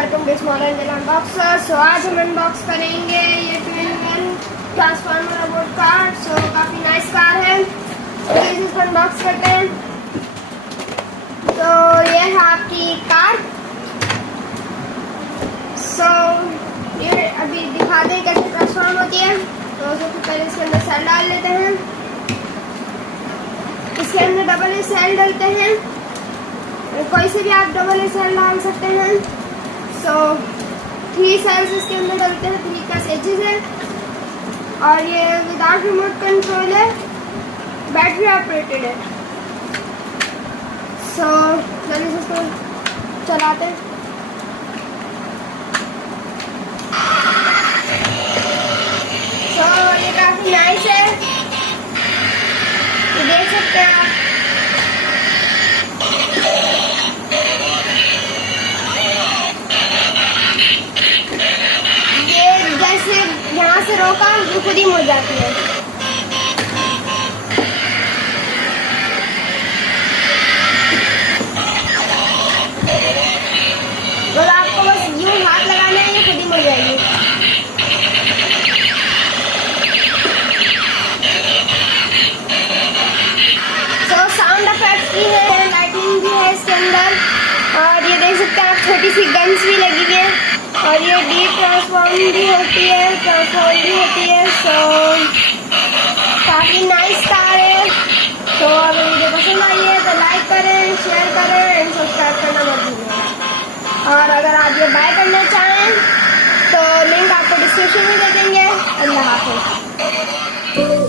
Welcome to small angel unboxer. So आज हम unbox करेंगे ये twin transformer robot car. So काफ़ी नाइस कार है, तो इसको अनबॉक्स करते हैं। तो ये है आपकी कार। सो ये अभी दिखाते हैं कैसे ट्रांसफॉर्म होती है। तो सबसे पहले इसके अंदर सेल डाल लेते हैं। इसके अंदर डबल सेल डालते हैं, कोई से भी आप डबल सेल डाल सकते हैं। सो 3 सेल्स इसके अंदर डालते हैं, 3 प्लस एजेस है, और ये विदाउट रिमोट कंट्रोल है, बैटरी ऑपरेटेड है। सो चलिए इसको चलाते हैं। सो ये काफ़ी नाइस है, ये देख सकते हैं आप। यहाँ से रोका तो खुद ही मुड़ जाती है। और आपको बस यूं हाथ लगाना है, ये खुद ही मुड़ जाएगी। तो साउंड इफेक्ट्स भी है, लाइटिंग भी है इसके अंदर, और ये देख सकते हैं आप छोटी सी गन्स भी लगी है, और ये डीप ट्रांसफॉर्म भी होती है, ट्रांसफॉर्म भी होती है। सो काफ़ी नाइस कार है। तो अगर वीडियो पसंद आई है तो लाइक करें, शेयर करें एंड सब्सक्राइब करना मत भूलिएगा। और अगर आप ये बाय करना चाहें तो लिंक आपको डिस्क्रिप्शन में दे देंगे। अल्लाह हाफ़िज़।